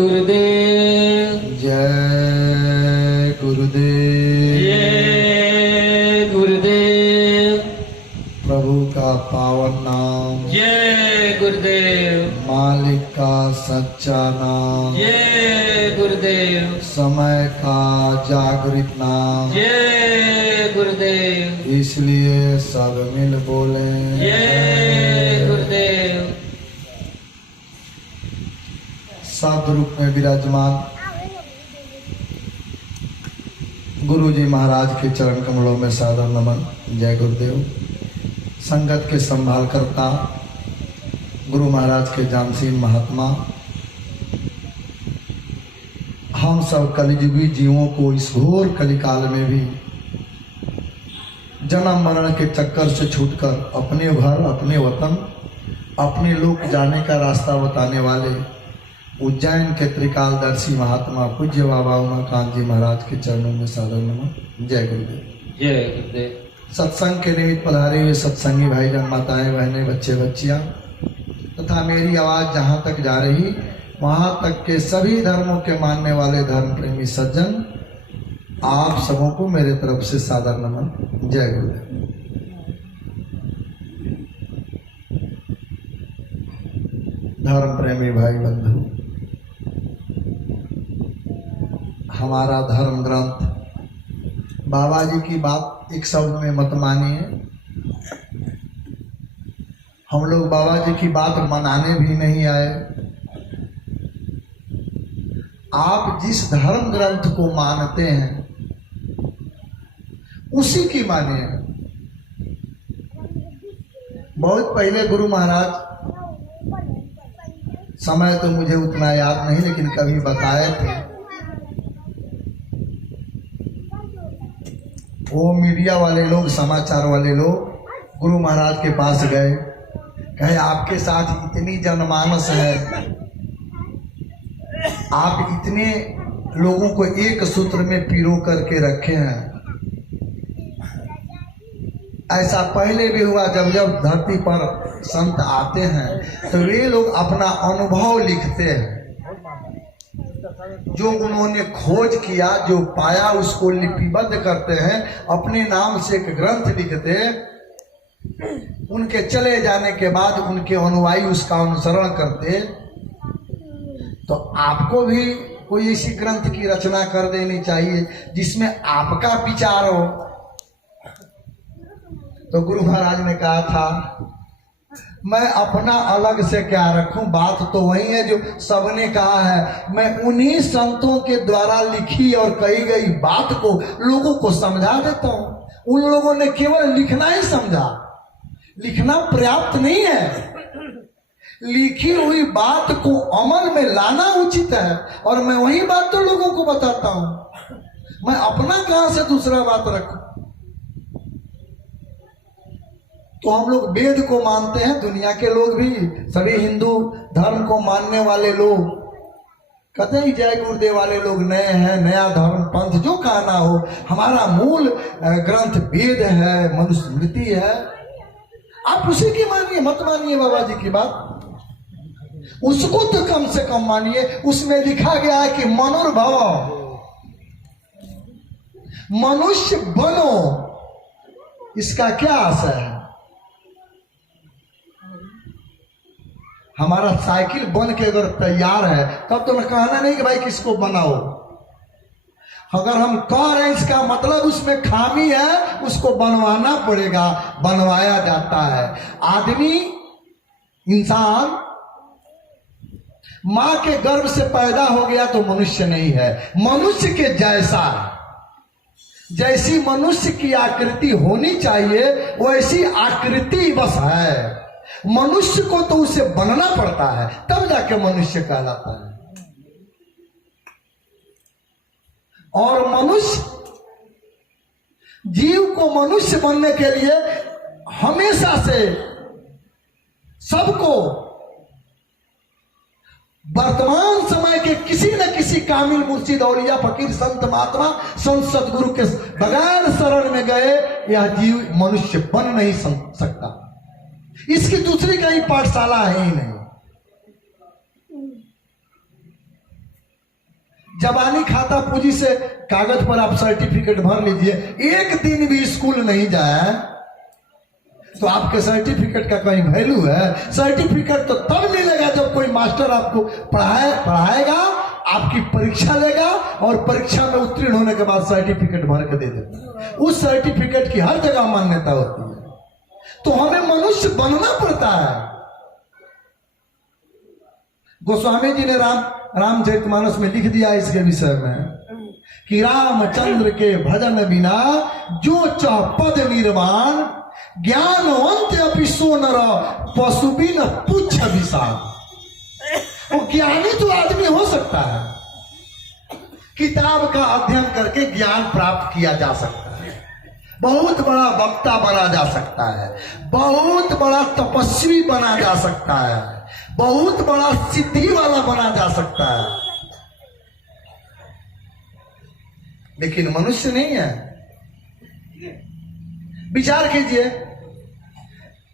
गुरुदेव जय गुरुदेव। जय गुरुदेव। प्रभु का पावन नाम, जय गुरुदेव। मालिक का सच्चा नाम, जय गुरुदेव। समय का जागृत नाम, जय गुरुदेव। इसलिए सब मिल बोले जय गुरुदेव। सब रूप में विराजमान गुरु जी महाराज के चरण कमलों में सादर नमन। जय गुरुदेव। संगत के संभाल करता गुरु महाराज के जानसीन महात्मा, हम सब कलिजुगी जीवों को इस घोर कलिकाल में भी जन्म मरण के चक्कर से छूटकर अपने घर, अपने वतन, अपने लोक जाने का रास्ता बताने वाले उज्जैन के त्रिकालदर्शी महात्मा पूज्य बाबा उमाकांत जी महाराज के चरणों में सादर नमन। जय गुरुदेव। जय गुरुदेव। सत्संग के निमित्त पधारे हुए सत्संगी भाईजान, माताएं, बहनें, बच्चे बच्चियां तथा मेरी आवाज जहां तक जा रही वहां तक के सभी धर्मों के मानने वाले धर्म प्रेमी सज्जन, आप सबों को मेरे तरफ से सादर नमन। जय गुरुदेव। धर्म प्रेमी भाई बंधु, हमारा धर्म ग्रंथ बाबा जी की बात एक शब्द में मत मानिए। हम लोग बाबा जी की बात मनाने भी नहीं आए। आप जिस धर्म ग्रंथ को मानते हैं उसी की मानिए। बहुत पहले गुरु महाराज, समय तो मुझे उतना याद नहीं लेकिन कभी बताए थे, वो मीडिया वाले लोग, समाचार वाले लोग गुरु महाराज के पास गए, कहे आपके साथ इतनी जनमानस है, आप इतने लोगों को एक सूत्र में पिरो करके रखे हैं। ऐसा पहले भी हुआ, जब जब धरती पर संत आते हैं तो वे लोग अपना अनुभव लिखते हैं, जो उन्होंने खोज किया, जो पाया उसको लिपिबद्ध करते हैं, अपने नाम से एक ग्रंथ लिखते हैं। उनके चले जाने के बाद उनके अनुयायी उसका अनुसरण करते। तो आपको भी कोई ऐसी ग्रंथ की रचना कर देनी चाहिए जिसमें आपका विचार हो। तो गुरु महाराज ने कहा था, मैं अपना अलग से क्या रखूं, बात तो वही है जो सबने कहा है। मैं उन्हीं संतों के द्वारा लिखी और कही गई बात को लोगों को समझा देता हूं। उन लोगों ने केवल लिखना ही समझा, लिखना पर्याप्त नहीं है। लिखी हुई बात को अमल में लाना उचित है, और मैं वही बात तो लोगों को बताता हूं। मैं अपना कहां से दूसरा बात रखूं। तो हम लोग वेद को मानते हैं, दुनिया के लोग भी, सभी हिंदू धर्म को मानने वाले लोग कहते हैं जय गुरुदेव वाले लोग नए हैं, नया धर्म पंथ जो कहना हो। हमारा मूल ग्रंथ वेद है, मनुस्मृति है। आप उसी की मानिए, मत मानिए बाबा जी की बात। उसको तो कम से कम मानिए। उसमें लिखा गया है कि मनुर्भव, मनुष्य बनो। इसका क्या आशय है? हमारा साइकिल बन के अगर तैयार है तब तो कहना नहीं कि भाई किसको बनाओ। अगर हम कह रहे हैं इसका मतलब उसमें खामी है, उसको बनवाना पड़ेगा, बनवाया जाता है। आदमी, इंसान मां के गर्भ से पैदा हो गया तो मनुष्य नहीं है। मनुष्य के जैसा, जैसी मनुष्य की आकृति होनी चाहिए वैसी आकृति बस है। मनुष्य को तो उसे बनना पड़ता है, तब जाके मनुष्य कहलाता है। और मनुष्य, जीव को मनुष्य बनने के लिए हमेशा से सबको वर्तमान समय के किसी न किसी कामिल मुर्शिद औलिया फकीर संत महात्मा संत सदगुरु के बगैर शरण में गए यह जीव मनुष्य बन नहीं सकता। इसकी दूसरी कहीं पाठशाला है ही नहीं। जबानी खाता पूंजी से कागज पर आप सर्टिफिकेट भर लीजिए, एक दिन भी स्कूल नहीं जाए तो आपके सर्टिफिकेट का कहीं वैल्यू है? सर्टिफिकेट तो तब मिलेगा जब कोई मास्टर आपको पढ़ाएगा, आपकी परीक्षा लेगा और परीक्षा में उत्तीर्ण होने के बाद सर्टिफिकेट भर के दे देगा। उस सर्टिफिकेट की हर जगह मान्यता होती है। तो हमें मनुष्य बनना पड़ता है। गोस्वामी जी ने रामचरितमानस में लिख दिया इसके विषय में कि रामचंद्र के भजन बिना जो चाह पद निर्वाण, ज्ञानवंत अपि सो नर पशु बिन पुच्छ विषाद। वो ज्ञानी तो आदमी हो सकता है, किताब का अध्ययन करके ज्ञान प्राप्त किया जा सकता है, बहुत बड़ा वक्ता बना जा सकता है, बहुत बड़ा तपस्वी बना जा सकता है, बहुत बड़ा सिद्धि वाला बना जा सकता है, लेकिन मनुष्य नहीं है। विचार कीजिए,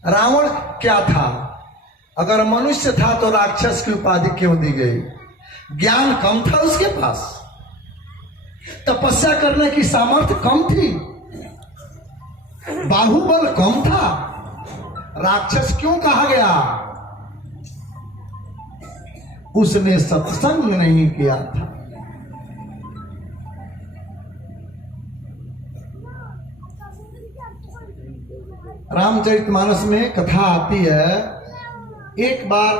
रावण क्या था? अगर मनुष्य था तो राक्षस की उपाधि क्यों दी गई? ज्ञान कम था उसके पास, तपस्या करने की सामर्थ्य कम थी, बाहुबल कम था, राक्षस क्यों कहा गया? उसने सत्संग नहीं किया था। रामचरितमानस में कथा आती है, एक बार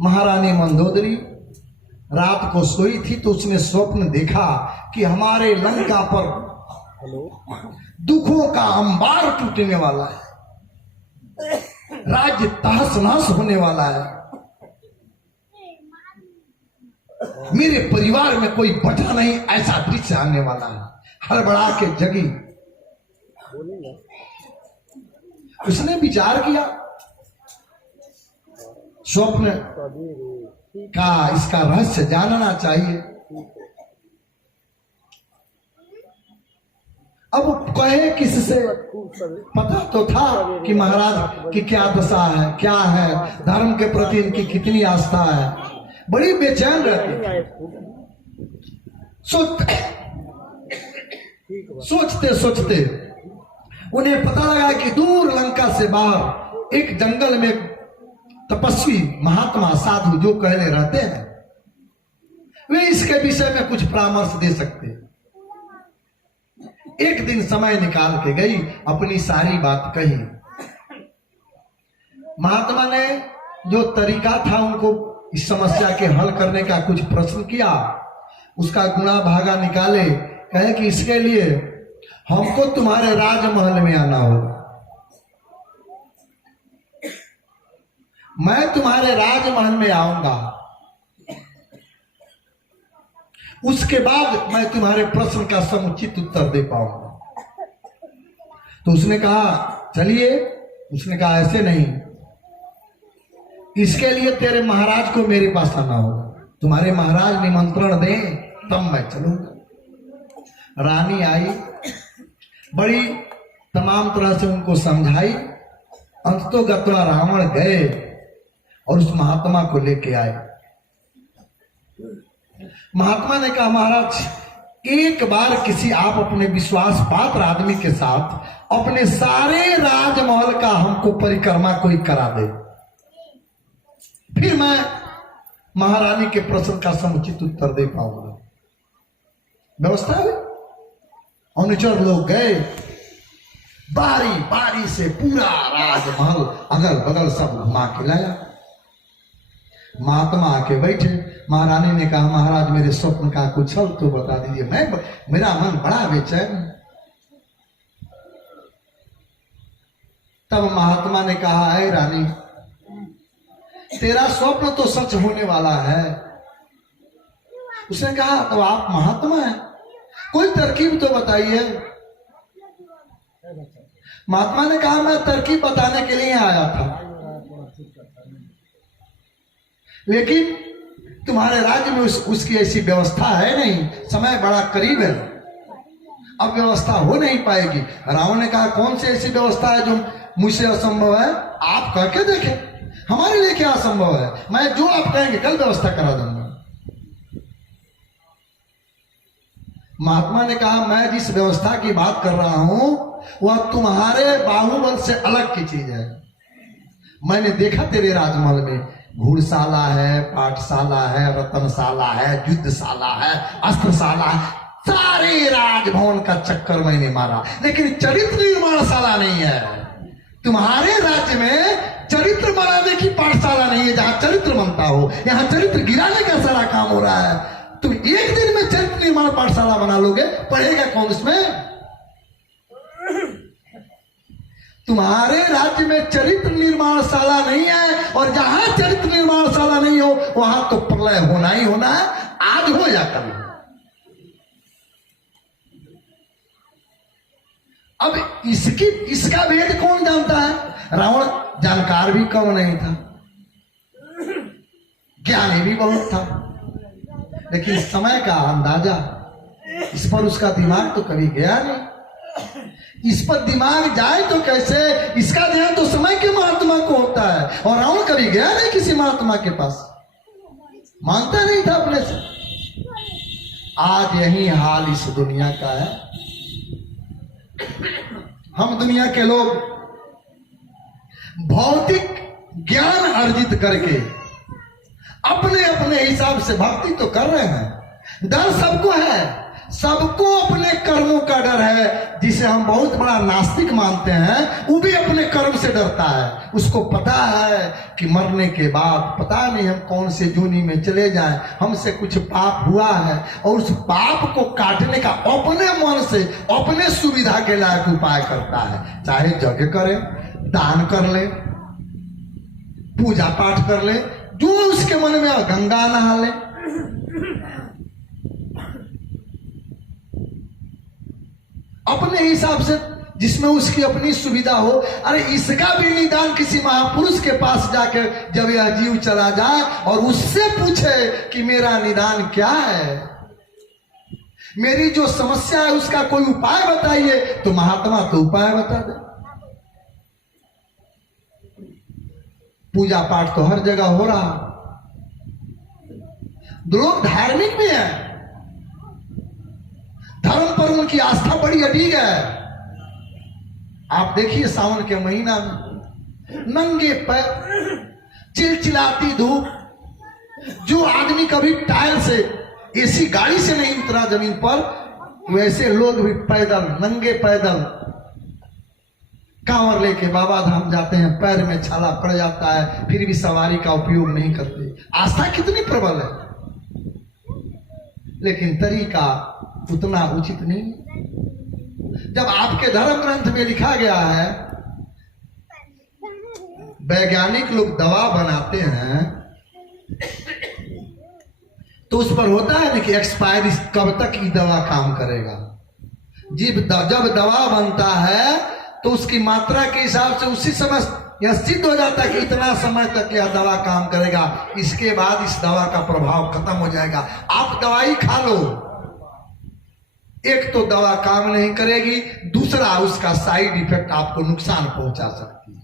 महारानी मंदोदरी रात को सोई थी तो उसने स्वप्न देखा कि हमारे लंका पर दुखों का अंबार टूटने वाला है, राज्य तहस नहस होने वाला है, मेरे परिवार में कोई बचा नहीं, ऐसा दृश्य आने वाला है। हड़बड़ा के जगी, उसने विचार किया, स्वप्न का इसका रहस्य जानना चाहिए। अब कहे किससे? पता तो था कि महाराज की क्या दशा है, क्या है, धर्म के प्रति इनकी कितनी आस्था है, बड़ी बेचैन रहती। सोचते सोचते उन्हें पता लगा कि दूर लंका से बाहर एक जंगल में तपस्वी महात्मा साधु जो कहले रहते हैं, वे इसके विषय में कुछ परामर्श दे सकते। एक दिन समय निकाल के गई, अपनी सारी बात कही। महात्मा ने जो तरीका था उनको इस समस्या के हल करने का कुछ प्रश्न किया, उसका गुणा भागा निकाले। कहे कि इसके लिए हमको तुम्हारे राजमहल में आना होगा, मैं तुम्हारे राजमहल में आऊंगा, उसके बाद मैं तुम्हारे प्रश्न का समुचित उत्तर दे पाऊंगा। तो उसने कहा चलिए। उसने कहा ऐसे नहीं, इसके लिए तेरे महाराज को मेरे पास आना होगा, तुम्हारे महाराज निमंत्रण दें तब मैं चलूंगा। रानी आई, बड़ी तमाम तरह से उनको समझाई, अंततोगत्वा रावण गए और उस महात्मा को लेके आए। महात्मा ने कहा महाराज, एक बार किसी आप अपने विश्वास पात्र आदमी के साथ अपने सारे राजमहल का हमको परिक्रमा कोई करा दे, फिर मैं महारानी के प्रश्न का समुचित उत्तर दे पाऊंगा। व्यवस्था है। अनुचर लोग गए, बारी बारी से पूरा राजमहल अगल बगल सब घुमा के लाया। महात्मा आके बैठे। महारानी ने कहा महाराज मेरे स्वप्न का कुछ हल तो बता दीजिए, मेरा मन बड़ा बेचैन। तब महात्मा ने कहा है रानी, तेरा स्वप्न तो सच होने वाला है। उसने कहा तो आप महात्मा हैं, कोई तरकीब तो बताइए। महात्मा ने कहा मैं तरकीब बताने के लिए आया था, लेकिन तुम्हारे राज्य में उसकी ऐसी व्यवस्था है नहीं, समय बड़ा करीब है, अब व्यवस्था हो नहीं पाएगी। रावण ने कहा कौन सी ऐसी व्यवस्था है जो मुझसे असंभव है, आप करके देखें, हमारे लिए क्या असंभव है, मैं जो आप कहेंगे कल व्यवस्था करा दूंगा। महात्मा ने कहा मैं जिस व्यवस्था की बात कर रहा हूं वह तुम्हारे बाहुबल से अलग की चीज है। मैंने देखा तेरे राजमहल में घुड़शाला है, पाठशाला है, रतनशाला है, युद्धशाला है, अस्त्रशाला है, सारे राजभवन का चक्कर मैंने मारा, लेकिन चरित्र निर्माणशाला नहीं है। तुम्हारे राज्य में चरित्र बनाने की पाठशाला नहीं है। जहां चरित्र बनता हो यहां चरित्र गिराने का सारा काम हो रहा है। तुम एक दिन में चरित्र निर्माण पाठशाला बना लोगे, पढ़ेगा कौन इसमें? तुम्हारे राज्य में चरित्र निर्माणशाला नहीं है, और जहां चरित्र निर्माणशाला नहीं हो वहां तो प्रलय होना ही होना है, आज हो या कल। अब इसका भेद कौन जानता है? रावण जानकार भी कम नहीं था, ज्ञानी भी बहुत था, लेकिन समय का अंदाजा इस पर उसका दिमाग तो कभी गया नहीं। इस पर दिमाग जाए तो कैसे? इसका ध्यान तो समय के महात्मा को होता है, और रावण कभी गया नहीं किसी महात्मा के पास, मानता नहीं था अपने से। आज यही हाल इस दुनिया का है। हम दुनिया के लोग भौतिक ज्ञान अर्जित करके अपने अपने हिसाब से भक्ति तो कर रहे हैं। डर सबको है, सबको अपने कर्मों का डर है। जिसे हम बहुत बड़ा नास्तिक मानते हैं वो भी अपने कर्म से डरता है। उसको पता है कि मरने के बाद पता नहीं हम कौन से जूनी में चले जाएं, हमसे कुछ पाप हुआ है, और उस पाप को काटने का अपने मन से अपने सुविधा के लायक उपाय करता है। चाहे यज्ञ करे, दान कर ले, पूजा पाठ कर ले, जो उसके मन में आ, गंगा नहा ले, अपने हिसाब से जिसमें उसकी अपनी सुविधा हो। अरे इसका भी निदान किसी महापुरुष के पास जाकर जब यह जीव चला जाए और उससे पूछे कि मेरा निदान क्या है, मेरी जो समस्या है उसका कोई उपाय बताइए, तो महात्मा तो उपाय बता दे। पूजा पाठ तो हर जगह हो रहा, लोग धार्मिक भी है, धर्म पर उनकी आस्था बड़ी अडीग है। आप देखिए सावन के महीना में नंगे पैर, चिलचिलाती धूप, जो आदमी कभी टायर से, एसी गाड़ी से नहीं उतरा जमीन पर, वैसे लोग भी पैदल, नंगे पैदल कांवर लेके बाबा धाम जाते हैं। पैर में छाला पड़ जाता है, फिर भी सवारी का उपयोग नहीं करते। आस्था कितनी प्रबल है, लेकिन तरीका उतना उचित नहीं। जब आपके धर्म ग्रंथ में लिखा गया है, वैज्ञानिक लोग दवा बनाते हैं तो उस पर होता है ना कि एक्सपायरी कब तक ये दवा काम करेगा। जब दवा बनता है तो उसकी मात्रा के हिसाब से उसी समय यह सिद्ध हो जाता है कि इतना समय तक यह दवा काम करेगा, इसके बाद इस दवा का प्रभाव खत्म हो जाएगा। आप दवाई खा लो, एक तो दवा काम नहीं करेगी, दूसरा उसका साइड इफेक्ट आपको नुकसान पहुंचा सकती है।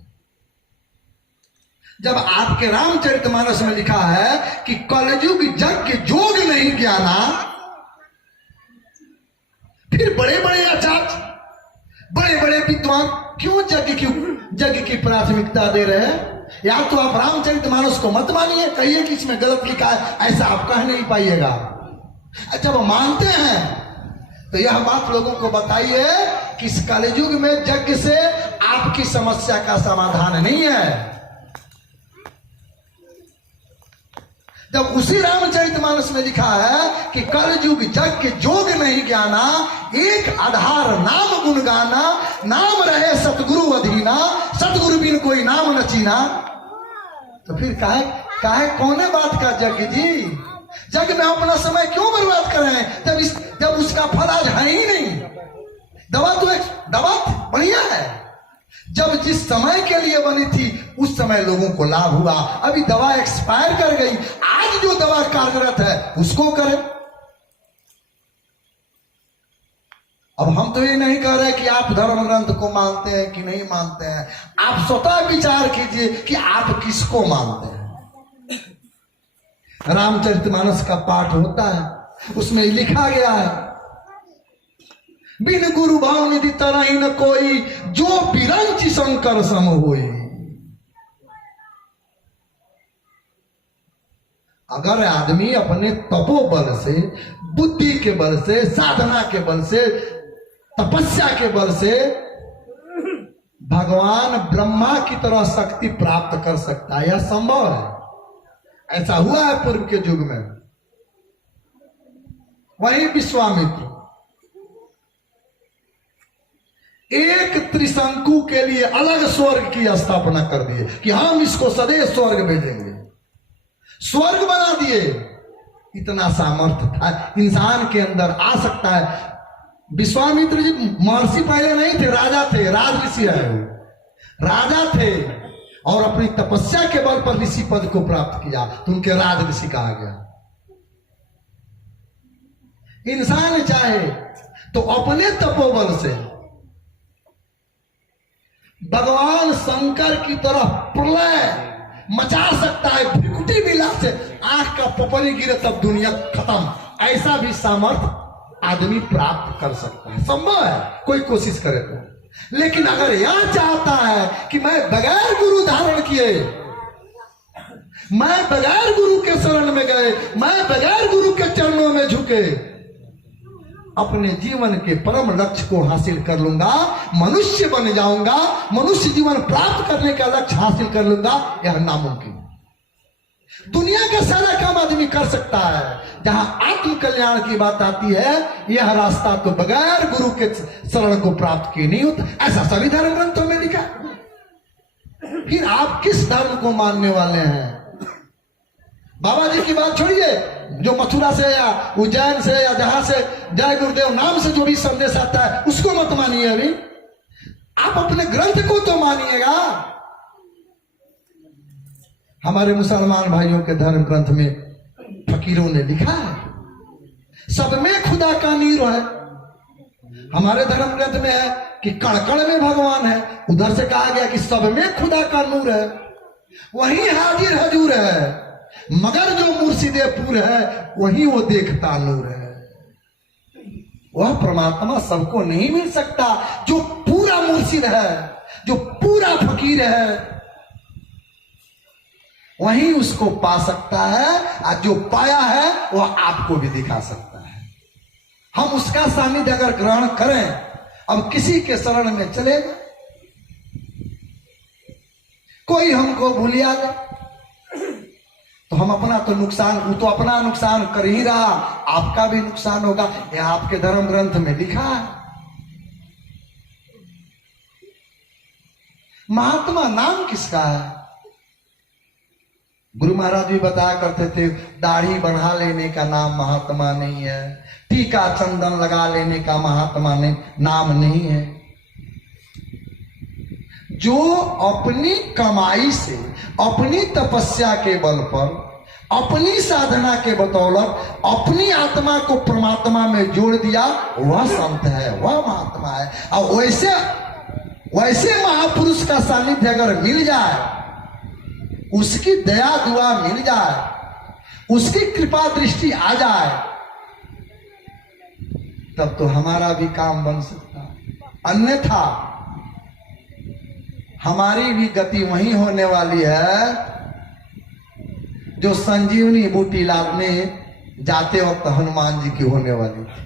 जब आपके रामचरितमानस में लिखा है कि कलयुग जग जोग नहीं ज्ञाना, फिर बड़े बड़े आचार्य, बड़े बड़े विद्वान क्यों जग की प्राथमिकता दे रहे हैं? या तो आप रामचरितमानस को मत मानिए, कहिए कि इसमें गलत लिखा है, ऐसा आप कह नहीं पाइएगा। जब मानते हैं तो यह बात लोगों को बताइए कि इस कलयुग में यज्ञ से आपकी समस्या का समाधान नहीं है। जब उसी रामचरितमानस में लिखा है कि कलयुग यज्ञ जोग नहीं ज्ञाना, एक आधार नाम गुण गाना, नाम रहे सतगुरु अधीना, सतगुरु बिन कोई नाम न चीना, तो फिर काहे कौने बात का यज्ञ जी? जग में अपना समय क्यों बर्बाद कर रहे हैं जब उसका फल आज है ही नहीं। दवा बढ़िया है, जब जिस समय के लिए बनी थी उस समय लोगों को लाभ हुआ। अभी दवा एक्सपायर कर गई, आज जो दवा कार्यरत है उसको करें। अब हम तो ये नहीं कह रहे कि आप धर्म ग्रंथ को मानते हैं कि नहीं मानते हैं, आप स्वतः विचार कीजिए कि आप किसको मानते हैं। रामचरितमानस का पाठ होता है, उसमें लिखा गया है बिन गुरु भाव निधि तरही न कोई, जो बिरंची शंकर सम होई। अगर आदमी अपने तपोबल से, बुद्धि के बल से, साधना के बल से, तपस्या के बल से भगवान ब्रह्मा की तरह शक्ति प्राप्त कर सकता है, यह संभव है। ऐसा हुआ है पूर्व के युग में। वही विश्वामित्र एक त्रिशंकु के लिए अलग स्वर्ग की स्थापना कर दिए कि हम इसको सदैव स्वर्ग भेजेंगे, स्वर्ग बना दिए। इतना सामर्थ्य था इंसान के अंदर, आ सकता है। विश्वामित्र जी महर्षि पहले नहीं थे, राजा थे, राज ऋषि है वो, राजा थे और अपनी तपस्या के बल पर ऋषि पद को प्राप्त किया तो उनके राज ऋषि कहा गया। इंसान चाहे तो अपने तपोबल से भगवान शंकर की तरह प्रलय मचा सकता है। भ्रिकुटी मिला से आंख का पपरी गिरे तब दुनिया खत्म, ऐसा भी सामर्थ्य आदमी प्राप्त कर सकता है, संभव है कोई कोशिश करे तो। लेकिन अगर यह चाहता है कि मैं बगैर गुरु धारण किए, मैं बगैर गुरु के शरण में गए, मैं बगैर गुरु के चरणों में झुके अपने जीवन के परम लक्ष्य को हासिल कर लूंगा, मनुष्य बन जाऊंगा, मनुष्य जीवन प्राप्त करने का लक्ष्य हासिल कर लूंगा, यह नामुमकिन। दुनिया का सारा काम आदमी कर सकता है, जहां आत्म कल्याण की बात आती है यह रास्ता तो बगैर गुरु के शरण को प्राप्त किए नहीं होता। ऐसा सभी धर्म ग्रंथों में लिखा। फिर आप किस धर्म को मानने वाले हैं? बाबा जी की बात छोड़िए, जो मथुरा से या उज्जैन से या जहां से जय गुरुदेव नाम से जो भी संदेश आता है उसको मत मानिए। अभी आप अपने ग्रंथ को तो मानिएगा। हमारे मुसलमान भाइयों के धर्म ग्रंथ में फकीरों ने लिखा है सब में खुदा का नीर है। हमारे धर्म ग्रंथ में है कि कण कण में भगवान है, उधर से कहा गया कि सब में खुदा का नूर है। वही हाजिर हजूर है, मगर जो मुर्शिदे पूर है वही वो देखता नूर है। वह परमात्मा सबको नहीं मिल सकता। जो पूरा मुर्शिद है, जो पूरा फकीर है, वही उसको पा सकता है, और जो पाया है वह आपको भी दिखा सकता है। हम उसका सानिध्य अगर ग्रहण करें, अब किसी के शरण में चले गए, कोई हमको भूलिया ले तो हम अपना तो नुकसान, वो तो अपना नुकसान कर ही रहा, आपका भी नुकसान होगा। यह आपके धर्म ग्रंथ में लिखा है। महात्मा नाम किसका है? गुरु महाराज भी बताया करते थे, दाढ़ी बढ़ा लेने का नाम महात्मा नहीं है, टीका चंदन लगा लेने का महात्मा नाम नहीं है। जो अपनी कमाई से, अपनी तपस्या के बल पर, अपनी साधना के बदौलत अपनी आत्मा को परमात्मा में जोड़ दिया, वह संत है, वह महात्मा है। और वैसे महापुरुष का सानिध्य अगर मिल जाए, उसकी दया दुआ मिल जाए, उसकी कृपा दृष्टि आ जाए, तब तो हमारा भी काम बन सकता है। अन्यथा हमारी भी गति वही होने वाली है जो संजीवनी बूटी लादने जाते वक्त हनुमान जी की होने वाली थी।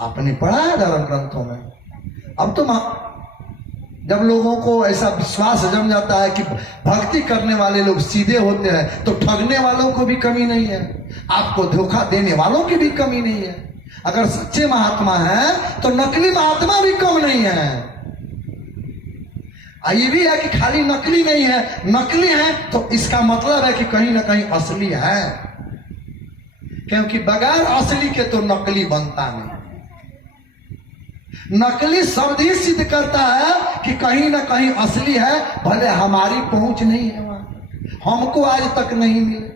आपने पढ़ा है धर्म ग्रंथों में। अब तो जब लोगों को ऐसा विश्वास जम जाता है कि भक्ति करने वाले लोग सीधे होते हैं, तो ठगने वालों को भी कमी नहीं है, आपको धोखा देने वालों की भी कमी नहीं है। अगर सच्चे महात्मा है तो नकली महात्मा भी कम नहीं है। ये भी है कि खाली नकली नहीं है, नकली है तो इसका मतलब है कि कहीं ना कहीं असली है, क्योंकि बगैर असली के तो नकली बनता नहीं। नकली शब्द ही सिद्ध करता है कि कहीं ना कहीं असली है, भले हमारी पहुंच नहीं है वहां, हमको आज तक नहीं मिले।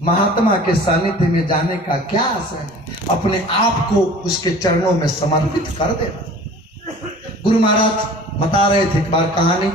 महात्मा के सानिध्य में जाने का क्या आशा है? अपने आप को उसके चरणों में समर्पित कर देना। गुरु महाराज बता रहे थे एक बार कहानी।